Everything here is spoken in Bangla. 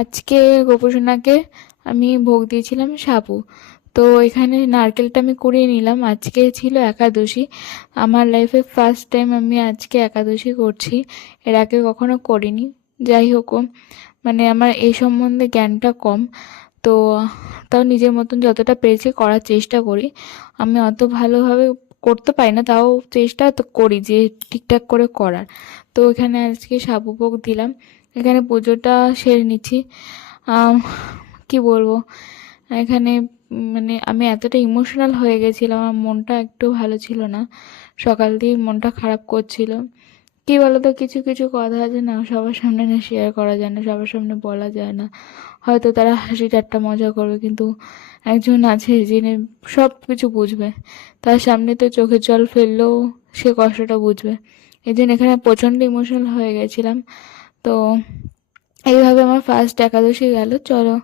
আজকে গোপুসোনাকে আমি ভোগ দিয়েছিলাম সাবু। তো এখানে নারকেলটা আমি কুড়িয়ে নিলাম। আজকে ছিল একাদশী। আমার লাইফে ফার্স্ট টাইম আমি আজকে একাদশী করছি, এর আগে কখনো করিনি। যাই হোক, মানে আমার এই সম্বন্ধে জ্ঞানটা কম। তো তাও নিজের মতন যতটা পেরেছি করার চেষ্টা করি। আমি অত ভালোভাবে করতে পারি না, তাও চেষ্টা তো করি যে ঠিকঠাক করে করার। তো এখানে আজকে সাবু ভোগ দিলাম। এখানে পুজোটা সেরে নিচ্ছি। আম, কি বলবো, এখানে মানে আমি এতটা ইমোশনাল হয়ে গেছিলাম, আমার মনটা একটু ভালো ছিল না। সকাল দিয়ে মনটা খারাপ করছিল। কি বলতো, কিছু কিছু কথা আছে না, সবার সামনে না শেয়ার করা যায় না, সবার সামনে বলা যায় না। হয়তো তারা হাসি ঠাট্টা মজা করবে, কিন্তু একজন আছে যিনি সব কিছু বুঝবে, তার সামনে তো চোখের জল ফেললেও সে কষ্টটা বুঝবে। এই জন্য এখানে প্রচণ্ড ইমোশনাল হয়ে গেছিলাম। তো এইভাবে আমার ফার্স্ট একাদশী গেল। চলো